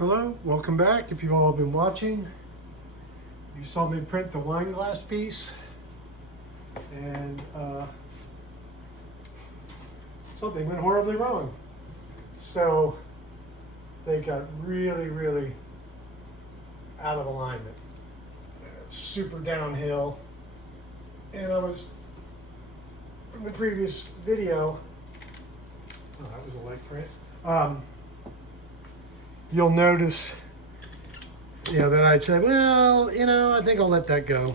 Hello, welcome back. If you've all been watching, you saw me print the wine glass piece, and something went horribly wrong. So they got really out of alignment, super downhill. And I was, from the previous video, oh, that was a light print. You'll notice, that I'd say, well, I think I'll let that go.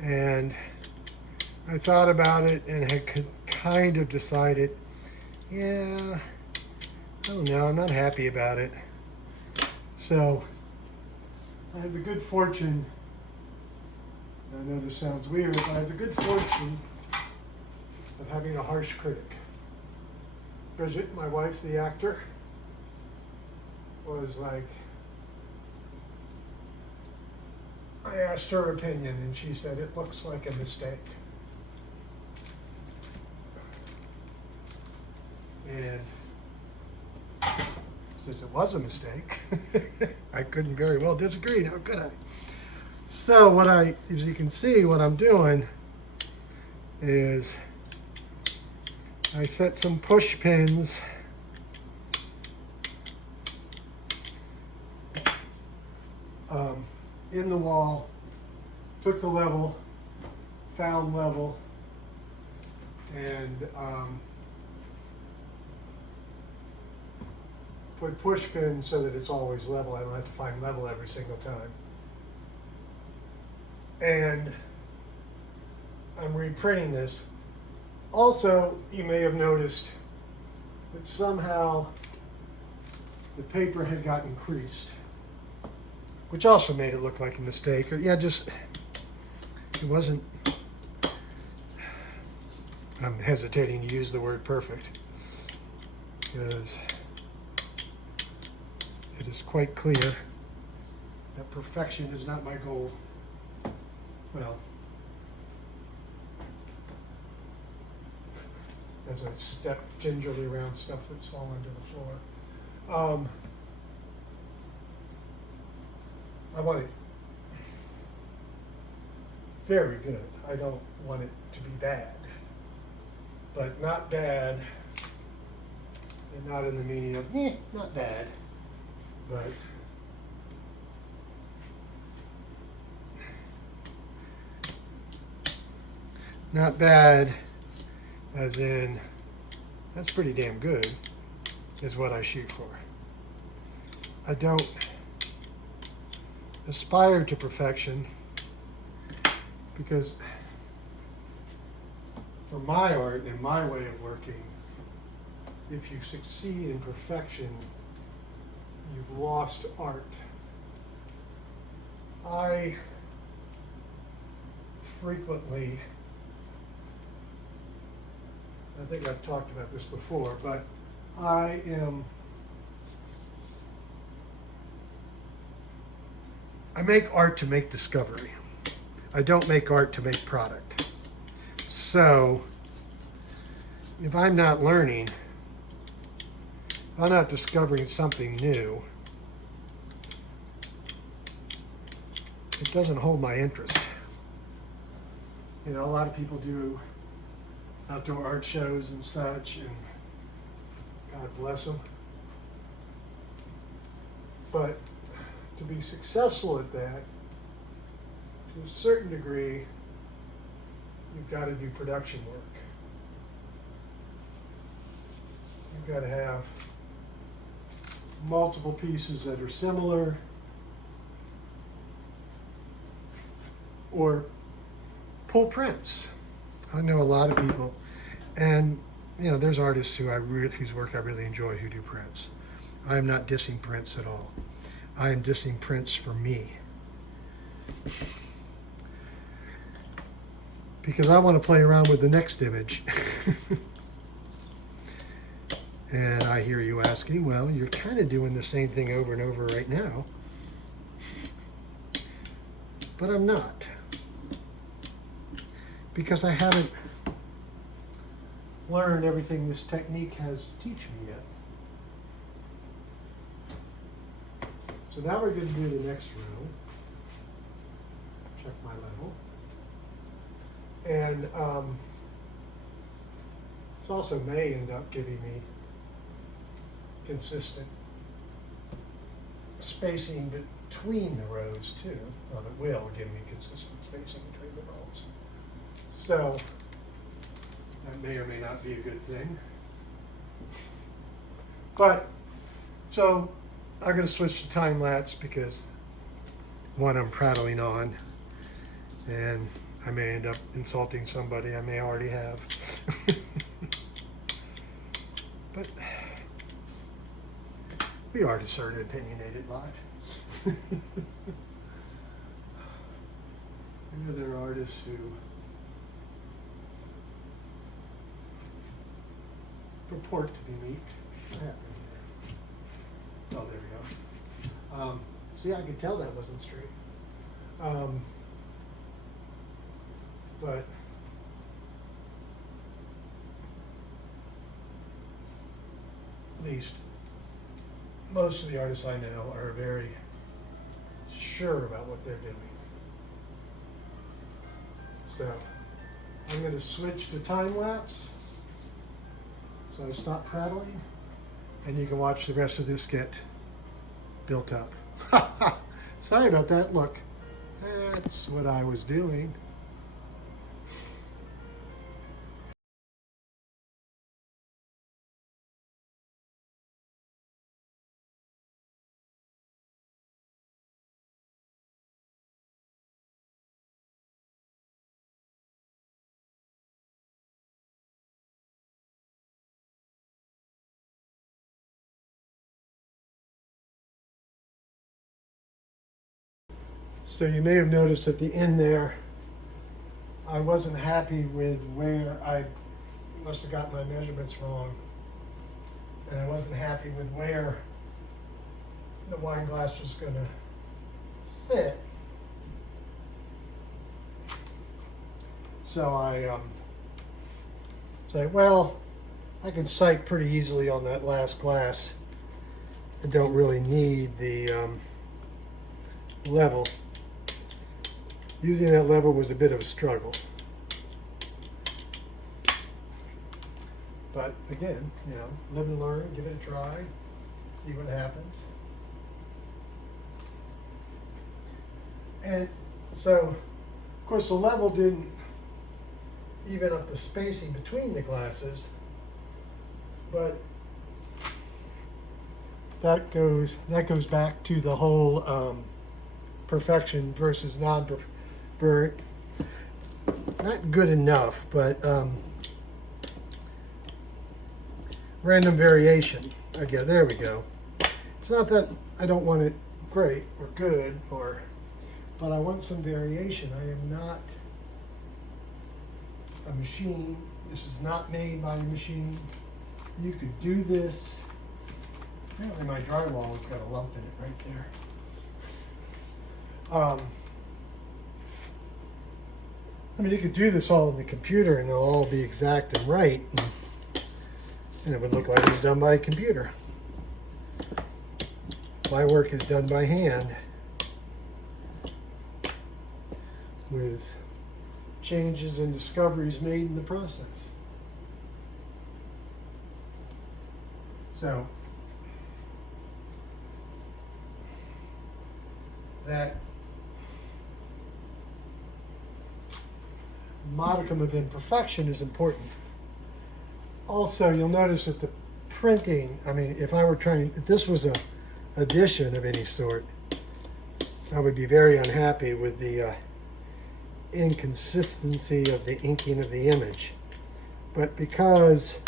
And I thought about it and had kind of decided, yeah, I don't know, I'm not happy about it. So I have the good fortune, I know this sounds weird, but I have the good fortune of having a harsh critic. Bridget, my wife, the actor, was like, I asked her opinion and she said, it looks like a mistake. And since it was a mistake, I couldn't very well disagree, now could I? So as you can see, what I'm doing is I set some push pins in the wall, took the level, found level, and put push pins so that it's always level. I don't have to find level every single time. And I'm reprinting this. Also, you may have noticed that somehow the paper had gotten creased, which also made it look like a mistake. Or it wasn't, I'm hesitating to use the word perfect, because it is quite clear that perfection is not my goal. Well, as I step gingerly around stuff that's fallen to the floor. I want it very good. I don't want it to be bad, but not bad, and not in the meaning of, not bad, but not bad as in, that's pretty damn good, is what I shoot for. I don't aspire to perfection, because for my art and my way of working, if you succeed in perfection, you've lost art. I frequently, I think I've talked about this before, but I make art to make discovery. I don't make art to make product. So if I'm not learning, if I'm not discovering something new, it doesn't hold my interest. A lot of people do outdoor art shows and such, and God bless them. But to be successful at that, to a certain degree, you've got to do production work. You've got to have multiple pieces that are similar, or pull prints. I know a lot of people, and there's artists whose work I really enjoy who do prints. I am not dissing prints at all. I am dissing prints for me, because I want to play around with the next image. And I hear you asking, well, you're kind of doing the same thing over and over right now. But I'm not, because I haven't learned everything this technique has to teach me yet. So now we're going to do the next row. Check my level. And this also may end up giving me consistent spacing between the rows too. Well, it will give me consistent spacing between the rows. So that may or may not be a good thing. But, so I'm going to switch to time lapse because one, I'm prattling on, and I may end up insulting somebody I may already have. But we artists are an opinionated lot. There are artists who purport to be meek. What happened there? Oh, there we go. See, I could tell that wasn't straight. But at least most of the artists I know are very sure about what they're doing. So I'm going to switch to time lapse. So I stop prattling, and you can watch the rest of this get built up. Sorry about that. Look, that's what I was doing. So you may have noticed at the end there, I wasn't happy with where I must have got my measurements wrong. And I wasn't happy with where the wine glass was going to sit. So I say, well, I can sight pretty easily on that last glass. I don't really need the level. Using that level was a bit of a struggle. But again, you know, live and learn, give it a try, see what happens. And so, of course, the level didn't even up the spacing between the glasses, but that goes back to the whole perfection versus non-perfection. Not good enough, but random variation. Again, there we go. It's not that I don't want it great or good, but I want some variation. I am not a machine. This is not made by a machine. You could do this. Apparently my drywall has got a lump in it right there. I mean, you could do this all in the computer and it'll all be exact and right, and it would look like it was done by a computer. My work is done by hand with changes and discoveries made in the process. So that modicum of imperfection is important. Also, you'll notice that the printing, I mean, if this was a edition of any sort, I would be very unhappy with the inconsistency of the inking of the image. But because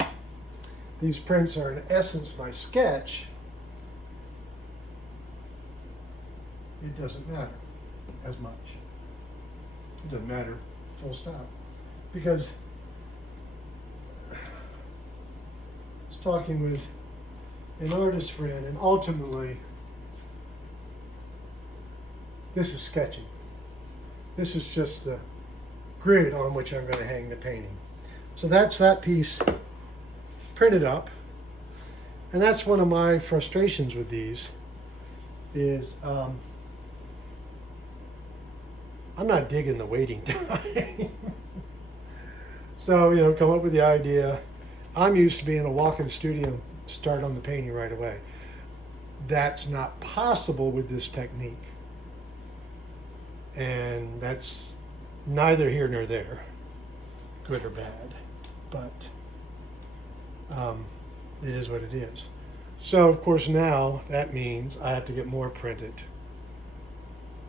these prints are in essence my sketch, it doesn't matter as much. It doesn't matter, full stop. Because I was talking with an artist friend, and ultimately, this is sketching. This is just the grid on which I'm going to hang the painting. So that's that piece printed up. And that's one of my frustrations with these, is I'm not digging the waiting time. So, you know, come up with the idea. I'm used to being able to walk in the studio and start on the painting right away. That's not possible with this technique. And that's neither here nor there, good or bad. But it is what it is. So, of course, now that means I have to get more printed,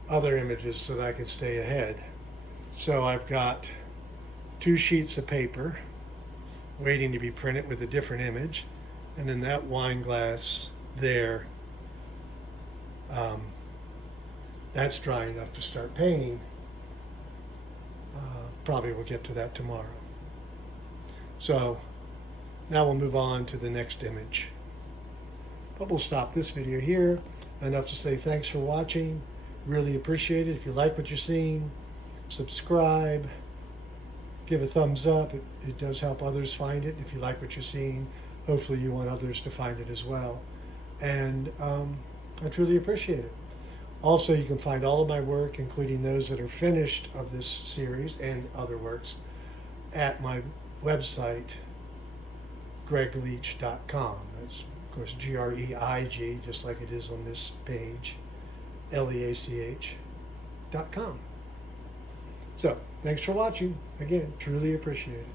other images, so that I can stay ahead. So I've got 2 sheets of paper waiting to be printed with a different image, and then that wine glass there, that's dry enough to start painting. Probably we'll get to that tomorrow. So now we'll move on to the next image. But we'll stop this video here. Enough to say thanks for watching. Really appreciate it. If you like what you're seeing, subscribe, give a thumbs up. It does help others find it. If you like what you're seeing, hopefully you want others to find it as well. And I truly appreciate it. Also, you can find all of my work, including those that are finished of this series and other works, at my website, greigleach.com. That's, of course, Greig, just like it is on this page, leach.com. So, thanks for watching. Again, truly appreciate it.